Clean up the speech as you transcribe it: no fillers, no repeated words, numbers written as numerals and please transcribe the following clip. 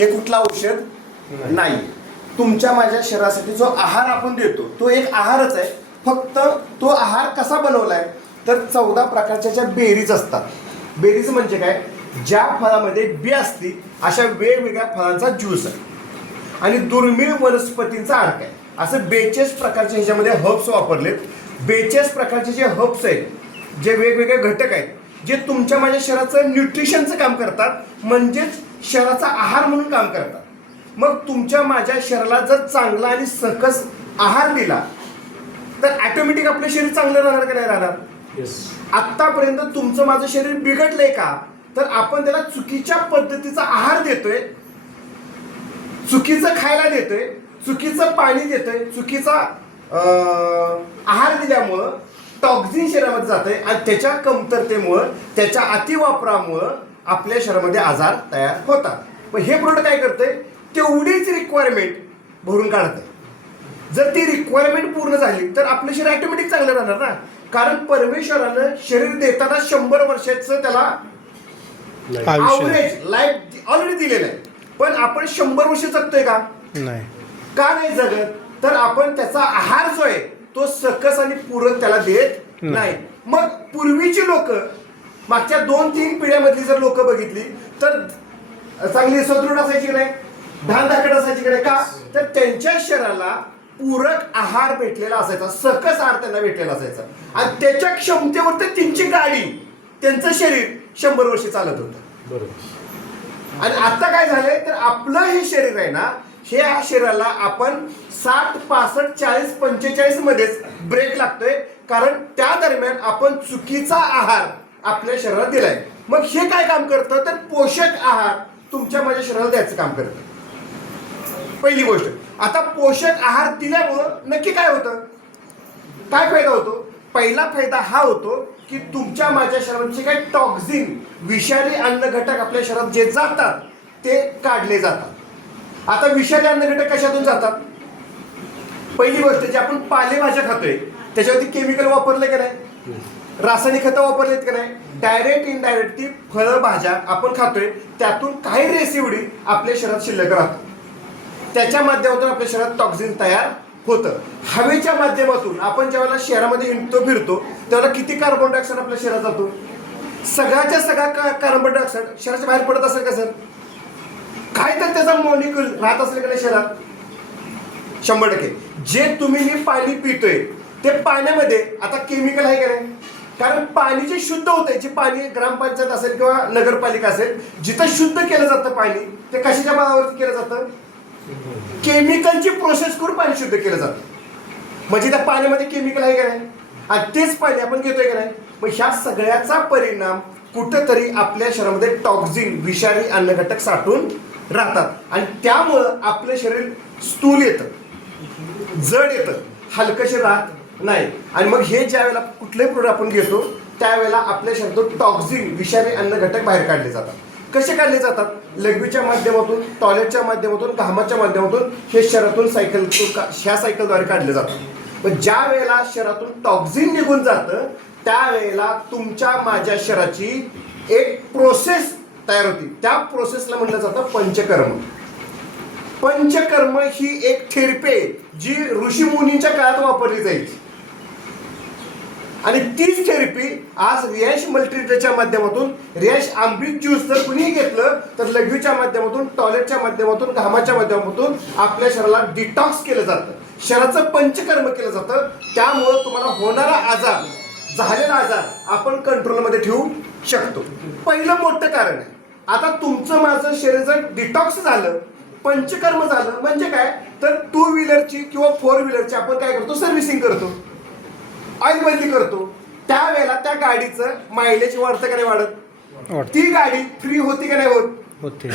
हे कुठलं औषध नाही. तुमच्या माझ्या शरीरासाठी जो आहार आपण देतो तो एक आहारच आहे. फक्त तो आहार कसा बनवलाय तर 14 प्रकारच्या ज्या बेरीज असतात. बेरीज म्हणजे काय, ज्या फळामध्ये बी असती अशा वेगवेगळ्या फळांचा ज्यूस आहे आणि दुर्मिळ वनस्पतींचा अर्क आहे. असं 42 प्रकारचे ह्याच्यामध्ये हर्ब्स वापरलेत. 42 प्रकारचे जे हर्ब्स आहेत, जे वेगवेगळे घटक आहेत, जे तुमच्या माझ्या शरीराचं न्यूट्रिशनचं काम करतात, म्हणजेच शरीराचा आहार म्हणून काम करतात. मग तुमच्या माझ्या शरीराला जर चांगला आणि सकस आहार दिला तर ऑटोमॅटिक आपलं शरीर चांगलं राहणार का नाही राहणार? आतापर्यंत तुमचं माझं शरीर बिघडलंय का तर आपण त्याला चुकीच्या पद्धतीचा आहार देतोय, चुकीचं खायला देतोय, चुकीचं पाणी देतोय, चुकीचा आहार दिल्यामुळं टॉक्झिन शरीरामध्ये जातंय आणि त्याच्या कमतरतेमुळं, त्याच्या अतिवापरामुळं आपल्या शरीरामध्ये आजार तयार होतात. मग हे प्रोडक्ट काय करतंय, तेवढीच रिक्वायरमेंट भरून काढतंय. जर ती रिक्वायरमेंट पूर्ण झाली तर आपलं शरीर ऑटोमॅटिक चांगलं राहणार ना. कारण परमेश्वरानं शरीर देताना 100 वर्षाचं त्याला ॲव्हरेज लाईफ ऑलरेडी दिलेलं आहे. पण आपण 100 वर्ष जगतोय का? नाही. का नाही जगत? तर आपण त्याचा आहार जो आहे तो सकस आणि पूरक त्याला देत नाही. मग पूर्वीची लोक, मागच्या 2-3 पिढ्यामधली जर लोक बघितली तर चांगली सदृढ असायची की नाही, धाकट असायची की नाही? का तर त्यांच्या शरीराला पूरक आहार भेटलेला असायचा, सकस आहार त्यांना भेटलेला असायचा आणि त्याच्या क्षमतेवर तर त्यांची गाडी, त्यांचं शरीर 100 वर्ष चालत होतं. बरोबर. आणि आता काय झालंय तर आपलं हे शरीर आहे ना, हे शरीराला आपण 60, 65, 40, 45 मध्येच ब्रेक लागतोय. कारण त्या दरम्यान आपण चुकीचा आहार आपल्या शरीराला दिलाय. मग हे काय काम करतं तर पोषक आहार तुमच्या माझ्या शरीराला द्यायचं काम करतं. पहिली गोष्ट. आता पोषक आहार दिल्यामुळं नक्की काय होतं, काय फायदा होतो? पहिला फायदा हा होतो की तुमच्या माझ्या शरीराचे काही टॉक्झिन, विषारी अन्न घटक आपल्या शरीरात जे जातात ते काढले जातात. आता विषारी अन्न घटक कशातून जातात? पहिली गोष्ट, जे आपण पालेभाज्या खातोय त्याच्यावरती केमिकल वापरले का नाही, रासायनिक खतं वापरलेत का नाही, डायरेक्ट इनडायरेक्ट ती फळभाज्या आपण खातोय त्यातून काही रेसिवडी आपल्या शरीरात शिल्लक राहतात. त्याच्या माध्यमातून आपल्या शरीरात टॉक्झिन तयार होतं. हवेच्या माध्यमातून आपण ज्यावेळेला शहरामध्ये हिंडतो फिरतो त्यावेळेला किती कार्बन डायऑक्साईड आपल्या शरीरात जातो? सगळ्याच्या सगळा कार्बन डायऑक्साईड शरीराच्या बाहेर पडत असेल का सर? काय तर त्याचा मॉलिक्यूल राहत असेल का नाही शरीरात? 100%. जे तुम्ही मी पाणी पितोय ते पाण्यामध्ये आता केमिकल आहे का नाही? कारण पाणी जे शुद्ध होतंय, जे पाणी ग्रामपंचायत असेल किंवा नगरपालिका असेल, जिथं शुद्ध केलं जातं पाणी, ते कशाच्या बळावरती केलं जातं? केमिकलची प्रोसेस करून पाणी शुद्ध केलं जातं. म्हणजे त्या पाण्यामध्ये केमिकल आहे का नाही आणि तेच पाणी आपण घेतोय का नाही? मग ह्या सगळ्याचा परिणाम कुठंतरी आपल्या शरीरामध्ये टॉक्झिन, विषारी अन्न घटक साठून राहतात आणि त्यामुळं आपलं शरीर स्थूल येतं, जड येतं, हलकं राहत नाही. आणि मग हे ज्या वेळेला कुठलेही प्रोडक्ट आपण घेतो त्यावेळेला आपल्या शरीरातून टॉक्झिन, विषारी अन्न घटक बाहेर काढले जातात. कसे काढले जातात? लघवीच्या माध्यमातून, टॉयलेटच्या माध्यमातून, घामाच्या माध्यमातून, हे शरीरातून ह्या सायकलद्वारे काढले जातात. पण ज्या वेळेला शरीरातून टॉक्झिन निघून जातं त्यावेळेला तुमच्या माझ्या शरीराची एक प्रोसेस तयार होती. त्या प्रोसेसला म्हटलं जातं पंचकर्म. पंचकर्म ही एक थेरपी आहे जी ऋषीमुनींच्या काळात वापरली जायची आणि तीच थेरपी आज रियाश मल्टीच्या माध्यमातून, रियाश अमृत ज्यूस जर कुणीही घेतलं तर लघवीच्या माध्यमातून, टॉयलेटच्या माध्यमातून, घामाच्या माध्यमातून आपल्या शरीराला डिटॉक्स केलं जातं, शरीराचं पंचकर्म केलं जातं. त्यामुळं तुम्हाला होणारा आजार, झालेला आजार आपण कंट्रोलमध्ये ठेवू शकतो. पहिलं मोठं कारण आहे. आता तुमचं माझं शरीर जर डिटॉक्स झालं, पंचकर्म झालं, म्हणजे काय तर 2 व्हीलरची किंवा 4 व्हीलरची आपण काय करतो, सर्व्हिसिंग करतो, ऑइल बदली करतो. त्यावेळेला त्या गाडीचं मायलेज वाढतं का नाही वाढत? ती गाडी फ्री होती का नाही होत? होते.